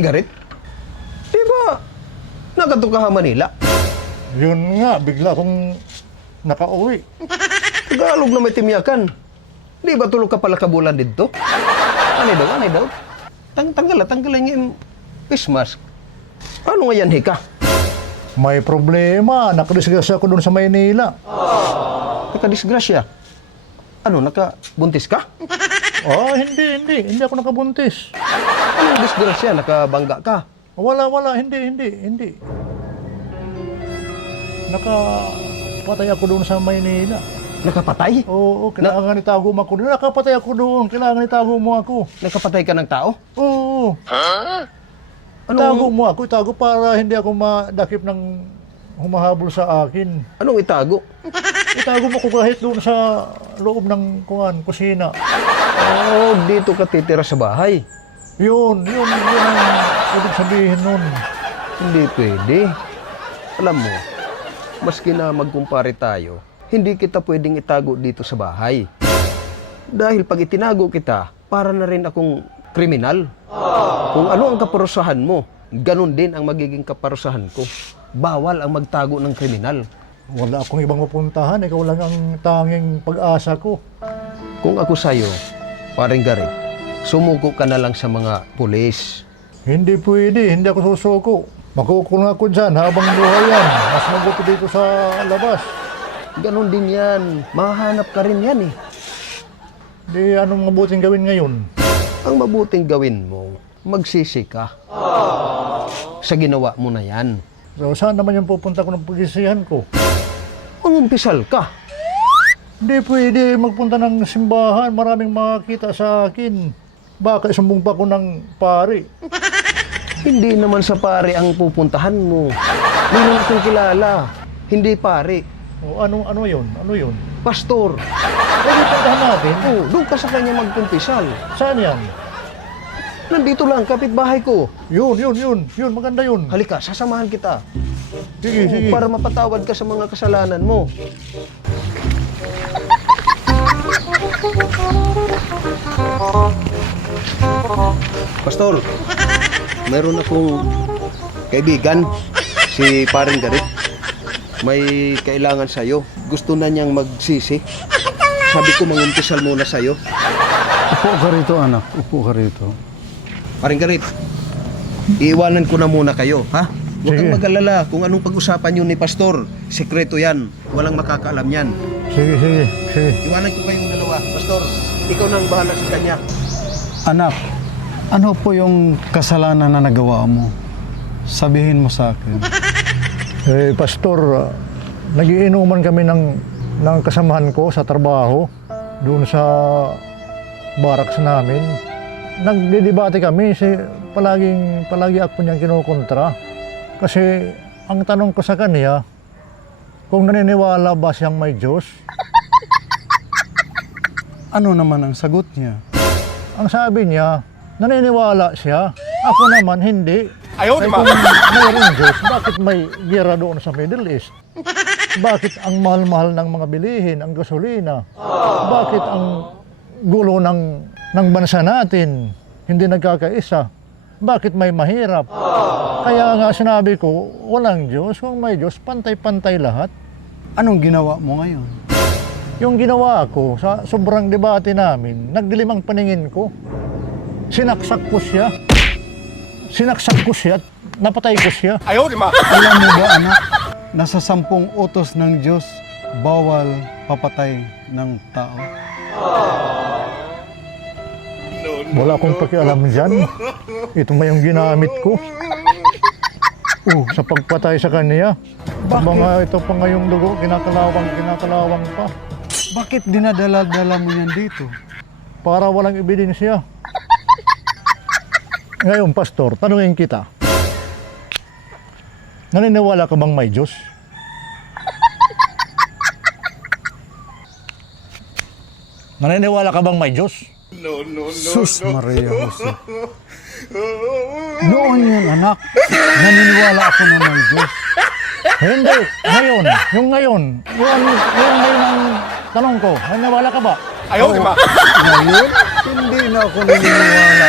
Garit, di ba nagato ka sa Manila? Yun nga, bigla akong nakauwi. Tagalog na may timyakan. Di ba tulog ka pala kabulan dito? Ano daw? Tanggal yung face mask. Ano nga yan, Hika? May problema, nakadisgrasya ako doon sa Maynila. Nakadisgrasya? Ano, nakabuntis ka? Oh, hindi ako nakabuntis. Anong disgrasya? Nakabangga ka? Wala, hindi. Nakapatay ako doon sa Maynila. Nakapatay? Oo, kailangan itago mo ako doon. Nakapatay ako doon, kailangan itago mo ako. Nakapatay ka ng tao? Oo. Itago mo ako, itago para hindi ako madakip ng humahabol sa akin. Anong itago? Itago mo ko kahit doon sa loob ng kusina. Oh, dito ka titira sa bahay. Yun ang ibig sabihin nun. Hindi pwede. Alam mo, maski na magkumpare tayo, hindi kita pwedeng itago dito sa bahay. Dahil pag itinago kita, para na rin akong kriminal. Kung ano ang kaparusahan mo, ganun din ang magiging kaparusahan ko. Bawal ang magtago ng kriminal. Wala akong ibang mapuntahan, ikaw lang ang tanging pag-asa ko. Kung ako sa'yo, paring Garit, sumuko ka na lang sa mga pulis. Hindi pwede, hindi ako susuko. Makukulong ako dyan habang buhay yan. Mas mabuti dito sa labas. Ganon din yan. Mahanap ka rin yan eh. Di anong mabuting gawin ngayon? Ang mabuting gawin mo, magsisi ka. Sa ginawa mo na yan. So saan naman yung pupunta ko ng pagsisihan ko? Mangumpisal ka. Hindi pwede magpunta ng simbahan. Maraming makakita sa akin. Baka isumbong pa ko ng pari. Hindi naman sa pare ang pupuntahan mo. Meron akong kilala. Hindi pare. O ano yun? Ano yun? Pastor. Pwede puntahan natin. Oh, doon ka sa kanya magkumpisal. Saan yan? Nandito lang, kapitbahay ko. Yun. Maganda yun. Halika, sasamahan kita. Sige. Para mapatawad ka sa mga kasalanan mo. Pastor, meron akong kaibigan, si Paring Garit. May kailangan sa'yo. Gusto na niyang magsisi. Sabi ko mangumpisal muna sa'yo. Upo ka rito, anak. Upo ka rito. Paring Garit, iiwanan ko na muna kayo, ha? Huwag kang Sige. mag-alala kung anong pag-usapan yun ni Pastor. Sekreto yan. Walang makakaalam yan. Sige. Iwanan ko kayong dalawa. Pastor, ikaw na ang bahala sa kanya. Anak, ano po yung kasalanan na nagawa mo? Sabihin mo sa akin. Pastor, nagiinuman kami ng kasamahan ko sa trabaho doon sa barracks namin. Nagdidebate kami, palagi ako niyang kinukontra. Kasi ang tanong ko sa kanya, kung naniniwala ba siyang may Diyos? Ano naman ang sagot niya? Ang sabi niya, naniniwala siya. Ako naman, hindi. Ayaw, Ay, kung mayroong Diyos, bakit may gera doon sa Middle East? Bakit ang mahal-mahal ng mga bilihin, ang gasolina? Bakit ang gulo ng bansa natin hindi nagkakaisa? Bakit may mahirap? Kaya nga sinabi ko, walang Diyos. Kung may Diyos, pantay-pantay lahat. Anong ginawa mo ngayon? Yung ginawa ko sa sobrang debate namin, nagdilim ang paningin ko. Sinaksak ko siya. Napatay ko siya. Ayaw, di ma. Alam mo ba, anak, nasa 10 utos ng Diyos, bawal papatay ng tao. Wala akong pakialam dyan. Ito may yung ginamit ko. Sa pagpatay sa kanya. Mga ito pa ngayong dugo, kinakalawang pa. Bakit dinadala-dala mo yan dito? Para walang ebidensya. Ngayon, Pastor, tanungin kita. Naniniwala ka bang may Diyos? Naniniwala ka bang may Diyos? Sus Maria Jose. Noon yun, anak. Naniniwala ako na may Diyos. Hindi. Ngayon. Yung ngayon ang tanong ko. Naniniwala ka ba? Ayaw, di ma. Ngayon, hindi na ako naniniwala